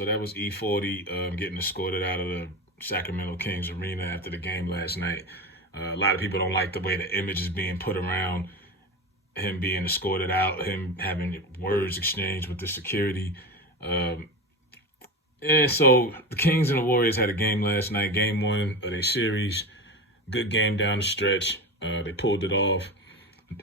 So that was E-40 getting escorted out of the Sacramento Kings arena after the game last night. A lot of people don't like the way the image is being put around him being escorted out, him having words exchanged with the security. Um, and so the Kings and the Warriors had a game last night, game one of their series. Good game down the stretch. They pulled it off.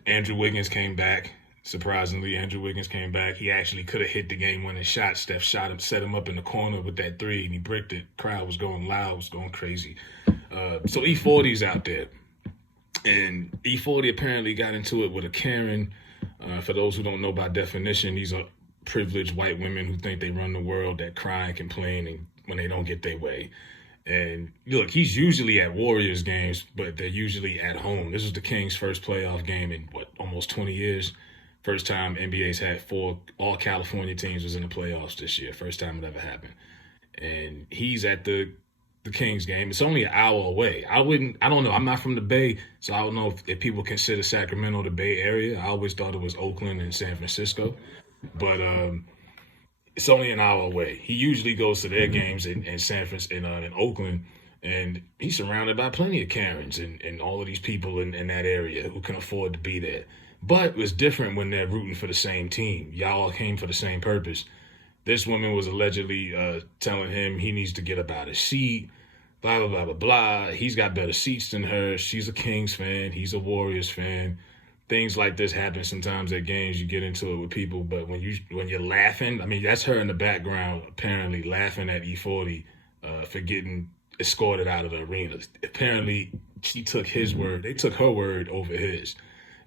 Andrew Wiggins came back. Surprisingly, Andrew Wiggins came back. He actually could have hit the game-winning shot. Steph shot him, set him up in the corner with that three, and he bricked it. Crowd was going loud, was going crazy. So E-40's out there. And E-40 apparently got into it with a Karen. For those who don't know by definition, these are privileged white women who think they run the world, that cry and complain and when they don't get their way. And look, he's usually at Warriors games, but they're usually at home. This was the Kings' first playoff game in, almost 20 years. First time NBA's had four all California teams was in the playoffs this year. First time it ever happened. And he's at the Kings game. It's only an hour away. I don't know. I'm not from the Bay, so I don't know if people consider Sacramento the Bay Area. I always thought it was Oakland and San Francisco. But it's only an hour away. He usually goes to their games in San Francisco, in Oakland, and he's surrounded by plenty of Karens and all of these people in that area who can afford to be there. But it's different when they're rooting for the same team. Y'all all came for the same purpose. This woman was allegedly telling him he needs to get up out of his seat, blah, blah, blah, blah, blah. He's got better seats than her. She's a Kings fan. He's a Warriors fan. Things like this happen sometimes at games. You get into it with people, but when you're laughing, I mean, that's her in the background apparently laughing at E-40 for getting escorted out of the arena. Apparently, she took his word. They took her word over his.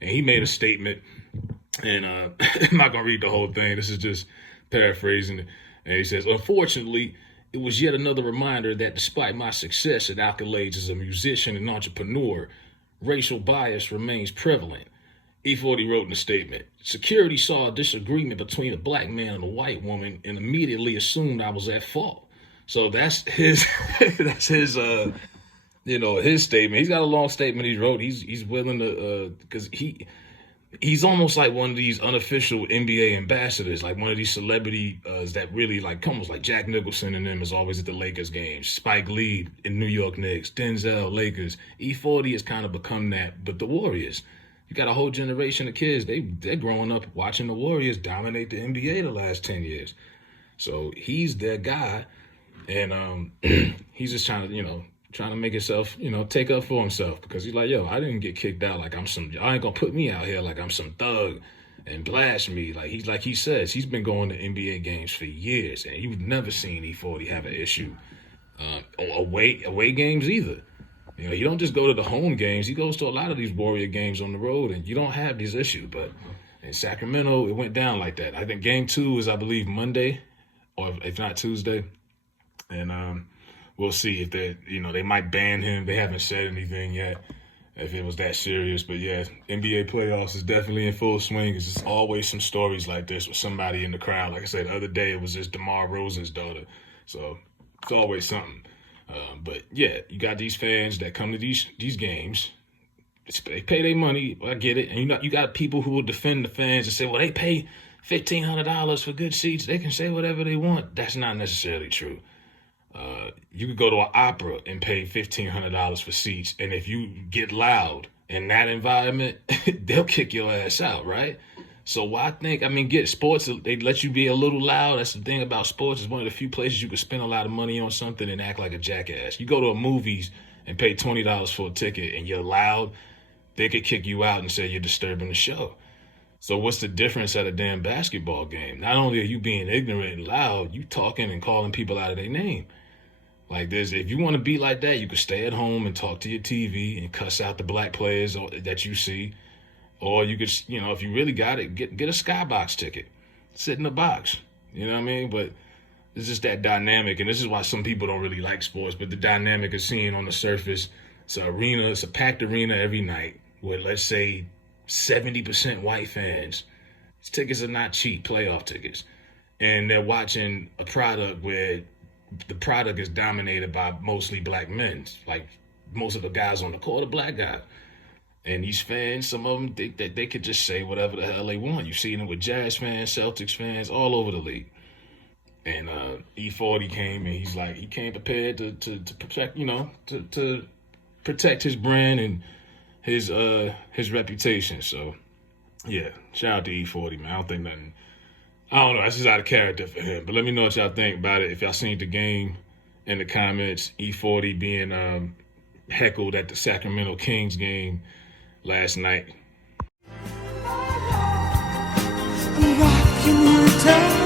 And he made a statement, and I'm not going to read the whole thing. This is just paraphrasing it. And he says, unfortunately, it was yet another reminder that despite my success and accolades as a musician and entrepreneur, racial bias remains prevalent. E-40 wrote in a statement, security saw a disagreement between a black man and a white woman and immediately assumed I was at fault. So that's his, that's his, his statement. He's got a long statement he wrote. He's willing to, because he's almost like one of these unofficial NBA ambassadors, like one of these celebrity that really like almost like Jack Nicholson and them is always at the Lakers games. Spike Lee in New York Knicks, Denzel Lakers. E-40 has kind of become that, but the Warriors. You got a whole generation of kids. They're growing up watching the Warriors dominate the NBA the last 10 years. So he's their guy, and he's just trying to make himself, take up for himself because he's like, yo, I didn't get kicked out like I ain't gonna put me out here like I'm some thug and blast me. Like he says, he's been going to NBA games for years, and you've never seen E-40 have an issue away games either. You don't just go to the home games. He goes to a lot of these Warrior games on the road, and you don't have these issues. But in Sacramento, it went down like that. I think game 2 is, I believe, Monday, or if not Tuesday. And we'll see if they might ban him. They haven't said anything yet, if it was that serious. But yeah, NBA playoffs is definitely in full swing. There's just always some stories like this with somebody in the crowd. Like I said, the other day, it was just DeMar Rosen's daughter. So it's always something. But yeah, you got these fans that come to these games. They pay their money. I get it. And you got people who will defend the fans and say, well, they pay $1,500 for good seats. They can say whatever they want. That's not necessarily true. You could go to an opera and pay $1,500 for seats. And if you get loud in that environment, they'll kick your ass out, right? So get sports, they let you be a little loud. That's the thing about sports. It's one of the few places you can spend a lot of money on something and act like a jackass. You go to a movies and pay $20 for a ticket and you're loud, they could kick you out and say you're disturbing the show. So what's the difference at a damn basketball game? Not only are you being ignorant and loud, you talking and calling people out of their name. Like if you want to be like that, you could stay at home and talk to your TV and cuss out the black players that you see. Or you could, if you really got it, get a skybox ticket. Sit in the box. You know what I mean? But it's just that dynamic. And this is why some people don't really like sports. But the dynamic of seeing on the surface, it's a packed arena every night with, let's say, 70% white fans. These tickets are not cheap, playoff tickets. And they're watching a product where the product is dominated by mostly black men. Like most of the guys on the court are black guys. And these fans, some of them, they could just say whatever the hell they want. You've seen it with Jazz fans, Celtics fans, all over the league. And E-40 came, and he's like, he came prepared to protect, to protect his brand and his reputation. So yeah, shout out to E-40, man. I don't think nothing. I don't know. That's just out of character for him. But let me know what y'all think about it. If y'all seen the game in the comments, E-40 being heckled at the Sacramento Kings game last night. What can you tell?